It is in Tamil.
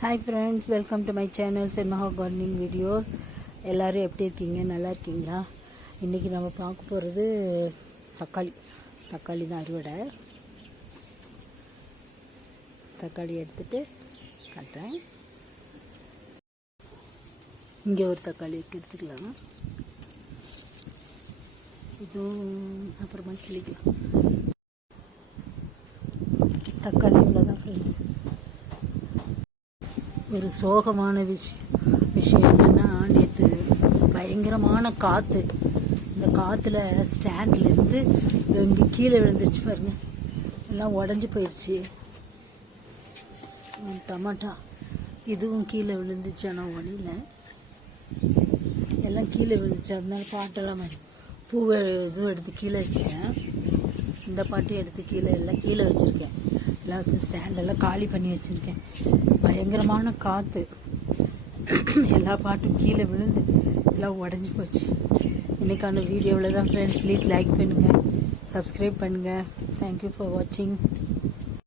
Hi friends, welcome to my channel சென்மஹா கார்டனிங் வீடியோஸ். எல்லோரும் எப்படி இருக்கீங்க? நல்லா இருக்கீங்களா? இன்றைக்கி நம்ம பார்க்க போகிறது தக்காளி தான் அறுவடை. தக்காளி எடுத்துகிட்டு காட்டுறேன். இங்கே ஒரு தக்காளி எடுத்துக்கலாம். இதுவும் அப்புறமா கிளிக்கலாம். தக்காளி இவ்வளோதான் ஃப்ரெண்ட்ஸ். ஒரு சோகமான விஷயம் என்னென்னா, நேற்று பயங்கரமான காற்று. இந்த காற்றுல ஸ்டாண்ட்லேருந்து இங்கே கீழே விழுந்துருச்சு பாருங்க, எல்லாம் உடஞ்சி போயிடுச்சு. டமாட்டா இதுவும் கீழே விழுந்துச்சு, ஆனால் ஒன்றில் எல்லாம் கீழே விழுந்துச்சு. அதனால பாட்டெல்லாம் பூவை இதுவும் எடுத்து கீழே வச்சுருக்கேன். இந்த பாட்டையும் எடுத்து எல்லாம் கீழே வச்சுருக்கேன். எல்லாத்தையும் ஸ்டாண்டெல்லாம் காலி பண்ணி வச்சுருக்கேன். பயங்கரமான காற்று, எல்லா பாட்டும் கீழே விழுந்து எல்லாம் உடஞ்சி போச்சு. இன்றைக்கான வீடியோவில் தான் ஃப்ரெண்ட்ஸ். ப்ளீஸ் லைக் பண்ணுங்கள், சப்ஸ்கிரைப் பண்ணுங்கள். தேங்க்யூ ஃபார் வாட்சிங்.